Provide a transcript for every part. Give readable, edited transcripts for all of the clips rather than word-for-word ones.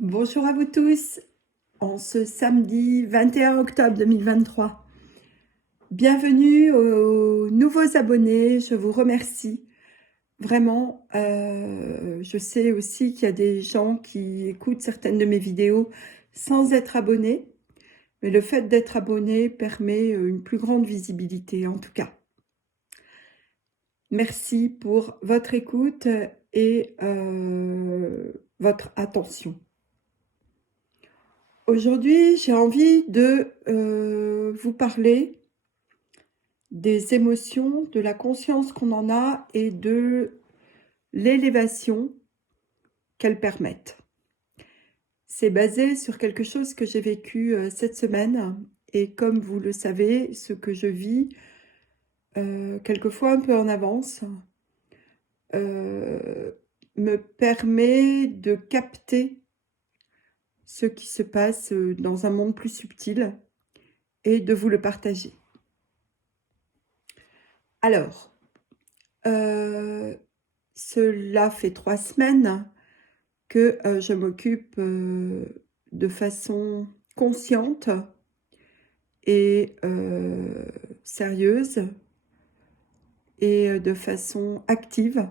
Bonjour à vous tous, en ce samedi 21 octobre 2023. Bienvenue aux nouveaux abonnés, je vous remercie. Vraiment, je sais aussi qu'il y a des gens qui écoutent certaines de mes vidéos sans être abonnés, mais le fait d'être abonné permet une plus grande visibilité en tout cas. Merci pour votre écoute et votre attention. Aujourd'hui, j'ai envie de vous parler des émotions, de la conscience qu'on en a et de l'élévation qu'elles permettent. C'est basé sur quelque chose que j'ai vécu cette semaine et comme vous le savez, ce que je vis quelquefois un peu en avance me permet de capter ce qui se passe dans un monde plus subtil et de vous le partager. Alors, cela fait 3 semaines que je m'occupe de façon consciente et sérieuse et de façon active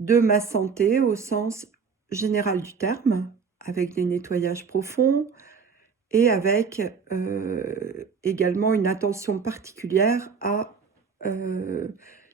de ma santé au sens général du terme, avec des nettoyages profonds et avec également une attention particulière à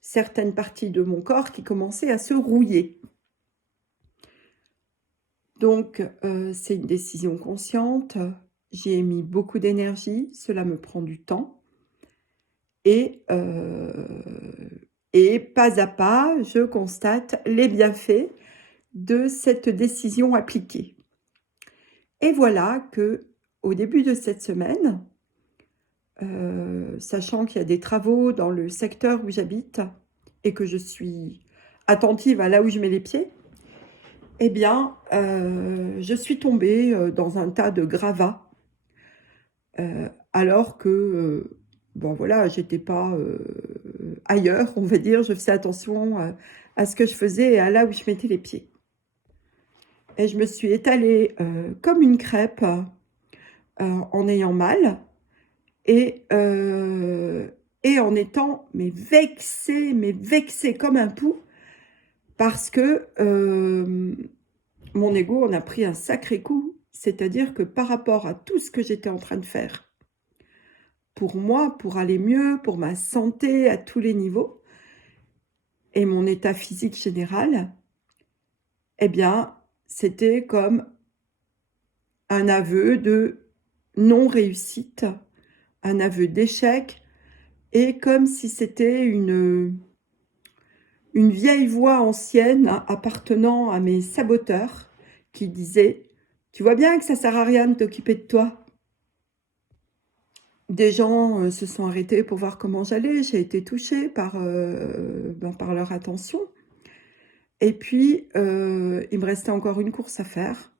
certaines parties de mon corps qui commençaient à se rouiller. Donc, c'est une décision consciente, j'y ai mis beaucoup d'énergie, cela me prend du temps et pas à pas, je constate les bienfaits de cette décision appliquée. Et voilà qu'au début de cette semaine, sachant qu'il y a des travaux dans le secteur où j'habite et que je suis attentive à là où je mets les pieds, eh bien, je suis tombée dans un tas de gravats, alors que, bon voilà, j'étais pas ailleurs, on va dire, je faisais attention à ce que je faisais et à là où je mettais les pieds. Et je me suis étalée comme une crêpe en ayant mal et en étant vexée comme un pou parce que mon ego en a pris un sacré coup. C'est-à-dire que par rapport à tout ce que j'étais en train de faire pour moi, pour aller mieux, pour ma santé à tous les niveaux et mon état physique général, eh bien, c'était comme un aveu de non-réussite, un aveu d'échec et comme si c'était une vieille voix ancienne appartenant à mes saboteurs qui disait « Tu vois bien que ça sert à rien de t'occuper de toi ?» Des gens se sont arrêtés pour voir comment j'allais. J'ai été touchée par leur attention. Et puis, il me restait encore une course à faire.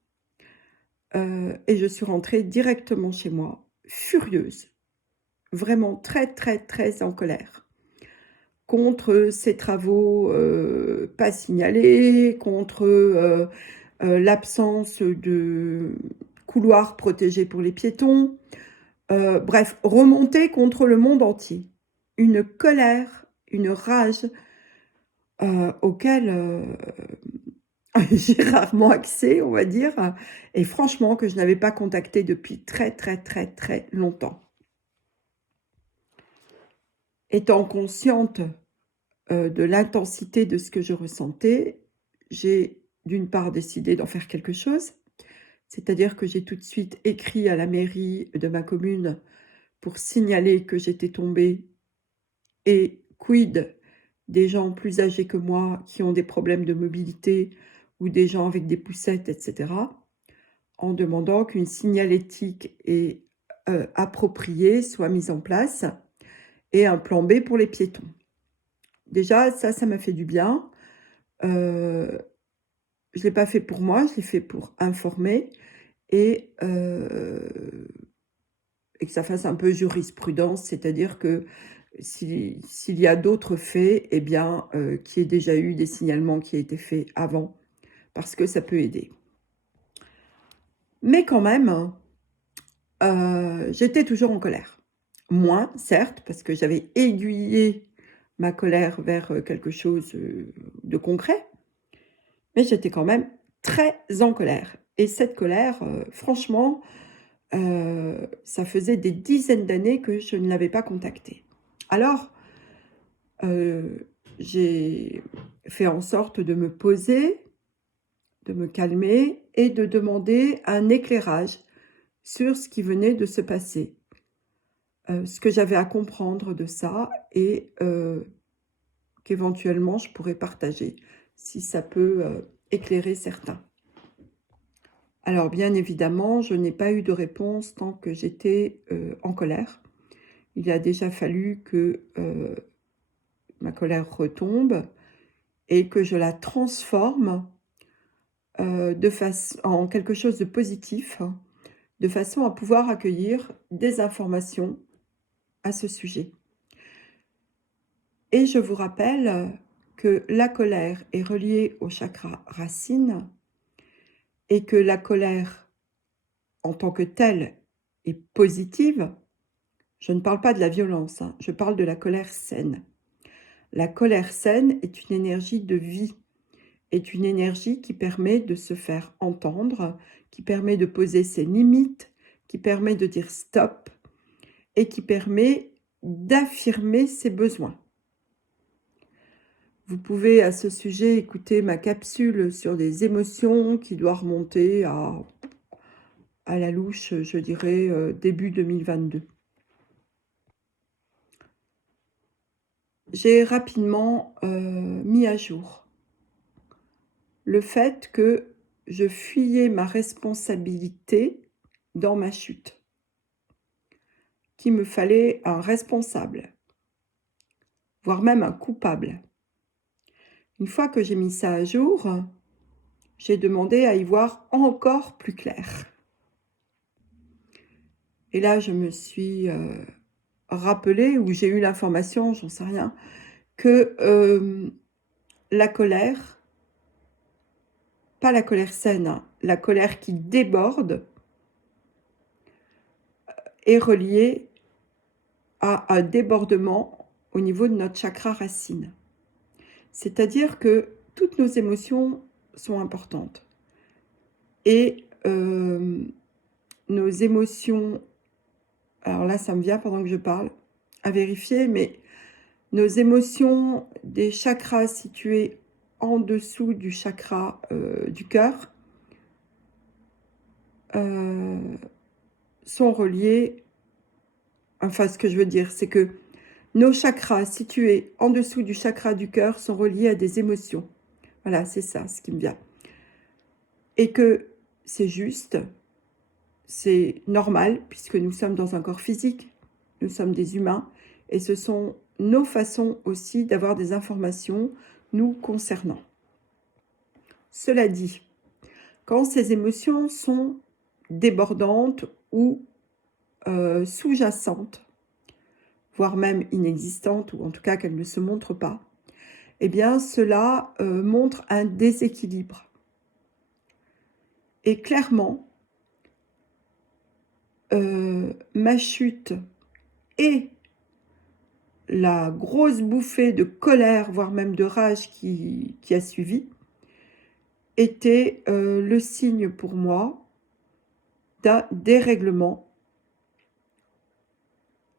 Et je suis rentrée directement chez moi, furieuse. Vraiment très, très, très en colère. Contre ces travaux pas signalés, contre l'absence de couloirs protégés pour les piétons. Bref, remonter contre le monde entier. Une colère, une rage auquel j'ai rarement accès, on va dire, et franchement que je n'avais pas contacté depuis très, très, très, très longtemps. Étant consciente de l'intensité de ce que je ressentais, j'ai d'une part décidé d'en faire quelque chose, c'est-à-dire que j'ai tout de suite écrit à la mairie de ma commune pour signaler que j'étais tombée et quid des gens plus âgés que moi qui ont des problèmes de mobilité ou des gens avec des poussettes, etc., en demandant qu'une signalétique et appropriée soit mise en place et un plan B pour les piétons. Déjà, ça m'a fait du bien. Je ne l'ai pas fait pour moi, je l'ai fait pour informer et que ça fasse un peu jurisprudence, c'est-à-dire que s'il y a d'autres faits, eh bien, qu'il y ait déjà eu des signalements qui aient été faits avant, parce que ça peut aider. Mais quand même, j'étais toujours en colère. Moins, certes, parce que j'avais aiguillé ma colère vers, quelque chose, de concret, mais j'étais quand même très en colère et cette colère, franchement, ça faisait des dizaines d'années que je ne l'avais pas contactée. Alors, j'ai fait en sorte de me poser, de me calmer et de demander un éclairage sur ce qui venait de se passer, ce que j'avais à comprendre de ça et qu'éventuellement je pourrais partager si ça peut, éclairer certains. Alors bien évidemment, je n'ai pas eu de réponse tant que j'étais, en colère. Il a déjà fallu que, ma colère retombe et que je la transforme, en quelque chose de positif, de façon à pouvoir accueillir des informations à ce sujet. Et je vous rappelle que la colère est reliée au chakra racine et que la colère, en tant que telle, est positive. Je ne parle pas de la violence, hein, je parle de la colère saine. La colère saine est une énergie de vie, est une énergie qui permet de se faire entendre, qui permet de poser ses limites, qui permet de dire stop et qui permet d'affirmer ses besoins. Vous pouvez à ce sujet écouter ma capsule sur les émotions qui doit remonter à la louche, je dirais, début 2022. J'ai rapidement mis à jour le fait que je fuyais ma responsabilité dans ma chute, qu'il me fallait un responsable, voire même un coupable. Une fois que j'ai mis ça à jour, j'ai demandé à y voir encore plus clair. Et là, je me suis rappelé, ou j'ai eu l'information, j'en sais rien, que la colère, pas la colère saine, hein, la colère qui déborde, est reliée à un débordement au niveau de notre chakra racine. C'est-à-dire que toutes nos émotions sont importantes. Et nos émotions, alors là ça me vient pendant que je parle, à vérifier, mais nos émotions des chakras situés en dessous du chakra du cœur sont reliées, enfin ce que je veux dire, c'est que nos chakras situés en dessous du chakra du cœur sont reliés à des émotions. Voilà, c'est ça ce qui me vient. Et que c'est juste, c'est normal, puisque nous sommes dans un corps physique, nous sommes des humains, et ce sont nos façons aussi d'avoir des informations nous concernant. Cela dit, quand ces émotions sont débordantes ou sous-jacentes, voire même inexistantes, ou en tout cas qu'elles ne se montrent pas, eh bien cela montre un déséquilibre. Et clairement, ma chute et la grosse bouffée de colère, voire même de rage qui a suivi, était le signe pour moi d'un dérèglement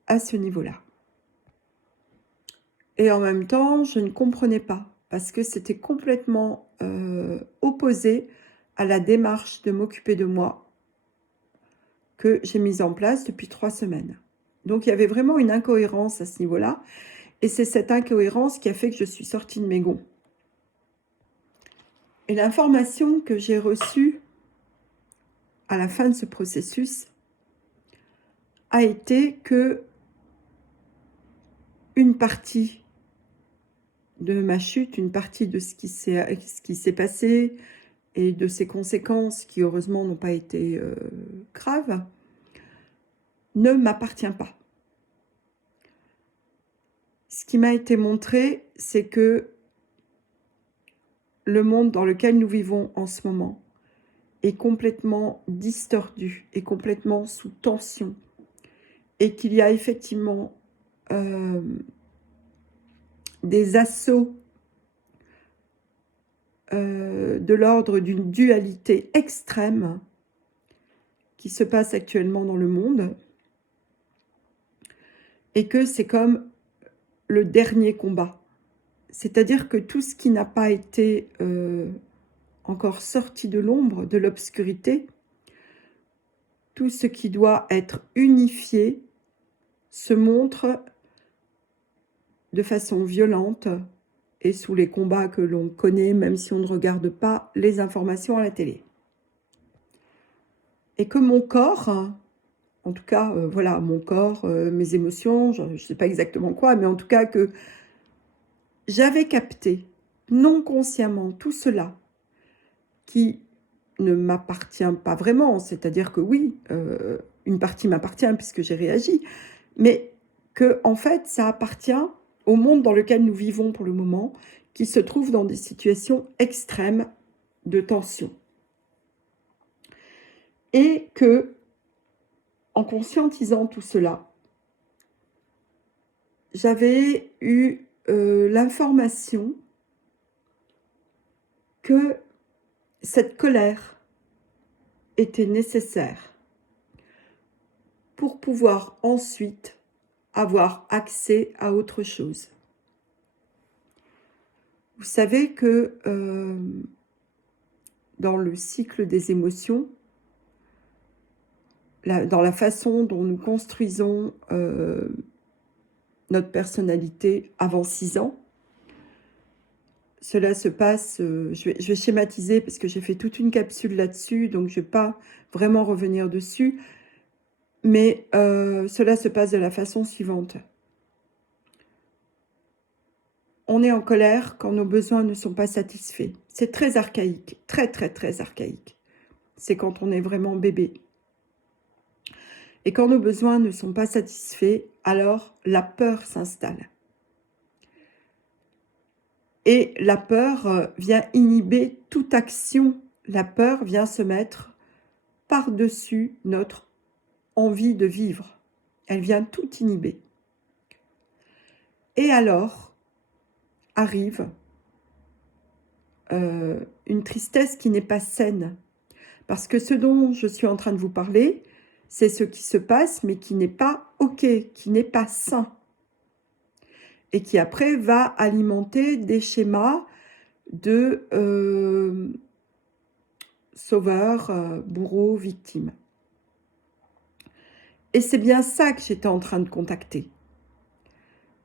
à ce niveau-là. Et en même temps, je ne comprenais pas, parce que c'était complètement opposé à la démarche de m'occuper de moi que j'ai mise en place depuis 3 semaines. Donc il y avait vraiment une incohérence à ce niveau-là, et c'est cette incohérence qui a fait que je suis sortie de mes gonds. Et l'information que j'ai reçue à la fin de ce processus a été que une partie de ma chute, une partie de ce qui s'est passé et de ses conséquences, qui heureusement n'ont pas été graves, ne m'appartient pas. Ce qui m'a été montré, c'est que le monde dans lequel nous vivons en ce moment est complètement distordu, est complètement sous tension, et qu'il y a effectivement des assauts de l'ordre d'une dualité extrême qui se passe actuellement dans le monde, et que c'est comme le dernier combat. C'est-à-dire que tout ce qui n'a pas été encore sorti de l'ombre, de l'obscurité, tout ce qui doit être unifié se montre de façon violente et sous les combats que l'on connaît, même si on ne regarde pas les informations à la télé. Et que mon corps, en tout cas, voilà, mon corps, mes émotions, je ne sais pas exactement quoi, mais en tout cas que j'avais capté non consciemment tout cela qui ne m'appartient pas vraiment, c'est-à-dire que oui, une partie m'appartient puisque j'ai réagi, mais que en fait ça appartient au monde dans lequel nous vivons pour le moment, qui se trouve dans des situations extrêmes de tension. Et que, en conscientisant tout cela, j'avais eu l'information que cette colère était nécessaire pour pouvoir ensuite avoir accès à autre chose. Vous savez que dans le cycle des émotions, dans la façon dont nous construisons notre personnalité avant 6 ans, cela se passe, je vais schématiser parce que j'ai fait toute une capsule là-dessus, donc je ne vais pas vraiment revenir dessus, mais cela se passe de la façon suivante. On est en colère quand nos besoins ne sont pas satisfaits. C'est très archaïque, très très très archaïque. C'est quand on est vraiment bébé. Et quand nos besoins ne sont pas satisfaits, alors la peur s'installe. Et la peur vient inhiber toute action. La peur vient se mettre par-dessus notre envie de vivre. Elle vient tout inhiber. Et alors arrive une tristesse qui n'est pas saine. Parce que ce dont je suis en train de vous parler, c'est ce qui se passe, mais qui n'est pas OK, qui n'est pas sain. Et qui après va alimenter des schémas de sauveur, bourreau, victime. Et c'est bien ça que j'étais en train de contacter.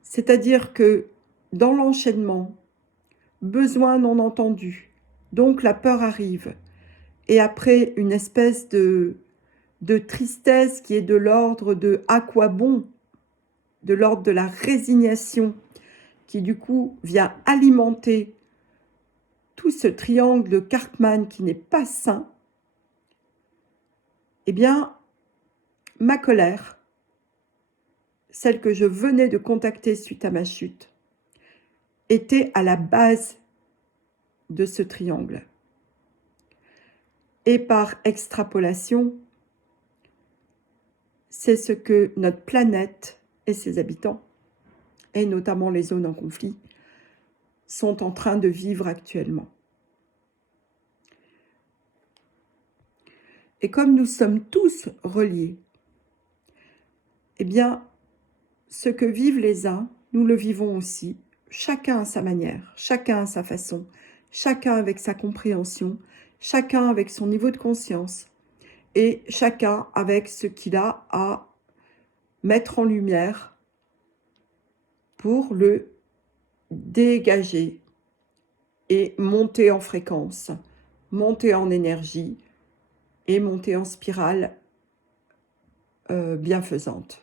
C'est-à-dire que dans l'enchaînement, besoin non entendu, donc la peur arrive, et après une espèce de tristesse qui est de l'ordre de « à quoi bon ?» de l'ordre de la résignation, qui du coup vient alimenter tout ce triangle de Karpman qui n'est pas sain, eh bien, ma colère, celle que je venais de contacter suite à ma chute, était à la base de ce triangle. Et par extrapolation, c'est ce que notre planète et ses habitants, et notamment les zones en conflit, sont en train de vivre actuellement. Et comme nous sommes tous reliés, eh bien, ce que vivent les uns, nous le vivons aussi, chacun à sa manière, chacun à sa façon, chacun avec sa compréhension, chacun avec son niveau de conscience, et chacun avec ce qu'il a à mettre en lumière pour le dégager et monter en fréquence, monter en énergie et monter en spirale bienfaisante.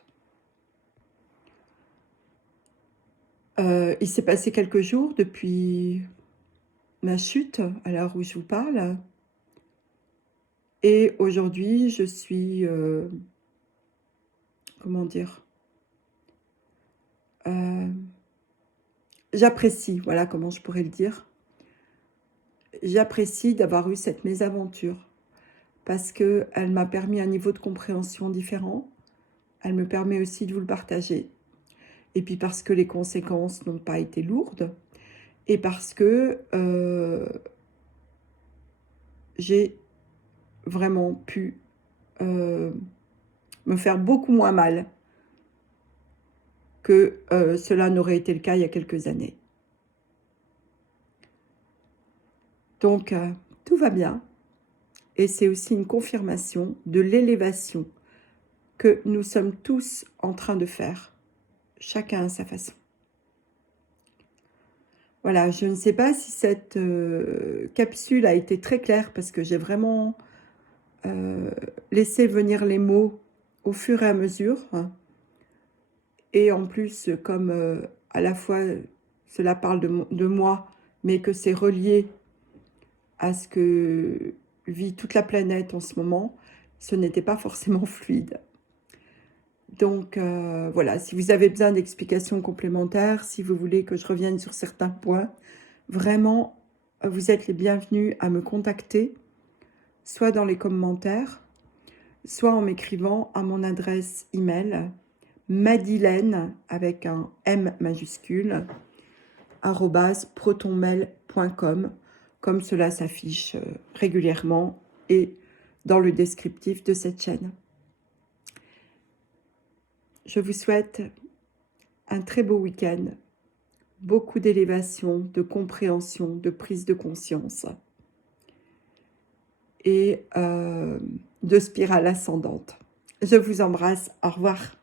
Il s'est passé quelques jours depuis ma chute, à l'heure où je vous parle. Et aujourd'hui, je suis, comment dire, j'apprécie, voilà comment je pourrais le dire. J'apprécie d'avoir eu cette mésaventure. parce qu'elle m'a permis un niveau de compréhension différent. Elle me permet aussi de vous le partager. Et puis parce que les conséquences n'ont pas été lourdes. Et parce que j'ai vraiment pu me faire beaucoup moins mal que cela n'aurait été le cas il y a quelques années. Donc, tout va bien. Et c'est aussi une confirmation de l'élévation que nous sommes tous en train de faire, chacun à sa façon. Voilà, je ne sais pas si cette capsule a été très claire parce que j'ai vraiment laissé venir les mots au fur et à mesure. Et en plus, comme à la fois cela parle de moi, mais que c'est relié à ce que vit toute la planète en ce moment, ce n'était pas forcément fluide. Donc voilà, si vous avez besoin d'explications complémentaires, si vous voulez que je revienne sur certains points, vraiment, vous êtes les bienvenus à me contacter, soit dans les commentaires, soit en m'écrivant à mon adresse email madilène avec un M majuscule @protonmail.com, comme cela s'affiche régulièrement et dans le descriptif de cette chaîne. Je vous souhaite un très beau week-end, beaucoup d'élévation, de compréhension, de prise de conscience et de spirale ascendante. Je vous embrasse, au revoir.